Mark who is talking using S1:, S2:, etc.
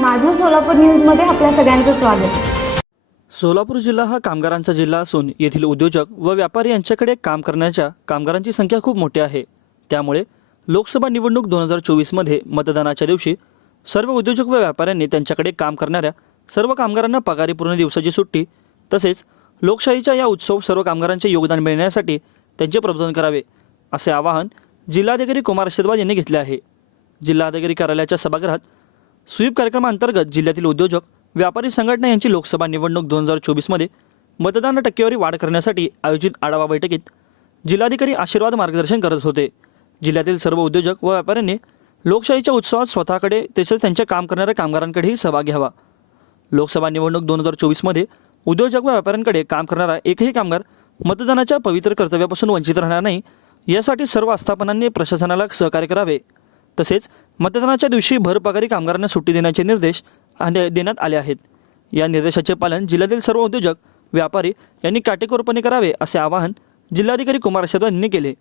S1: माझं सोलापूर न्यूजमध्ये आपल्या सगळ्यांचं स्वागत.
S2: सोलापूर जिल्हा हा कामगारांचा जिल्हा असून येथील उद्योजक व व्यापारी यांच्याकडे काम करण्याच्या कामगारांची संख्या खूप मोठी आहे. त्यामुळे लोकसभा निवडणूक दोन हजार चोवीसमध्ये मतदानाच्या दिवशी सर्व उद्योजक व व्यापाऱ्यांनी त्यांच्याकडे काम करणाऱ्या सर्व कामगारांना पगारी पूर्ण दिवसाची सुट्टी तसेच लोकशाहीच्या या उत्सव सर्व कामगारांचे योगदान मिळण्यासाठी त्यांचे प्रबोधन करावे असे आवाहन जिल्हाधिकारी कुमार आशीर्वाद यांनी घेतले आहे. जिल्हाधिकारी कार्यालयाच्या सभागृहात स्वीप कार्यक्रमांतर्गत जिल्ह्यातील उद्योजक व्यापारी संघटना यांची लोकसभा निवडणूक दोन हजार चोवीसमध्ये मतदान टक्केवारी वाढ करण्यासाठी आयोजित आढावा बैठकीत जिल्हाधिकारी आशीर्वाद मार्गदर्शन करत होते. जिल्ह्यातील सर्व उद्योजक व व्यापाऱ्यांनी लोकशाहीच्या उत्सवात स्वतःकडे तसेच त्यांच्या काम करणाऱ्या कामगारांकडेही सहभाग घ्यावा लोकसभा निवडणूक दोन हजार चोवीसमध्ये उद्योजक व व्यापाऱ्यांकडे काम करणारा एकही कामगार मतदानाच्या पवित्र कर्तव्यापासून वंचित राहणार नाही यासाठी सर्व आस्थापनांनी प्रशासनाला सहकार्य करावे. तसेच मतदानाच्या दिवशी भरपगारी कामगारांना सुट्टी देण्याचे निर्देश देण्यात आले आहेत. या निर्देशाचे पालन जिल्ह्यातील सर्व उद्योजक व्यापारी यांनी काटेकोरपणे करावे असे आवाहन जिल्हाधिकारी कुमार शर्मा यांनी केले.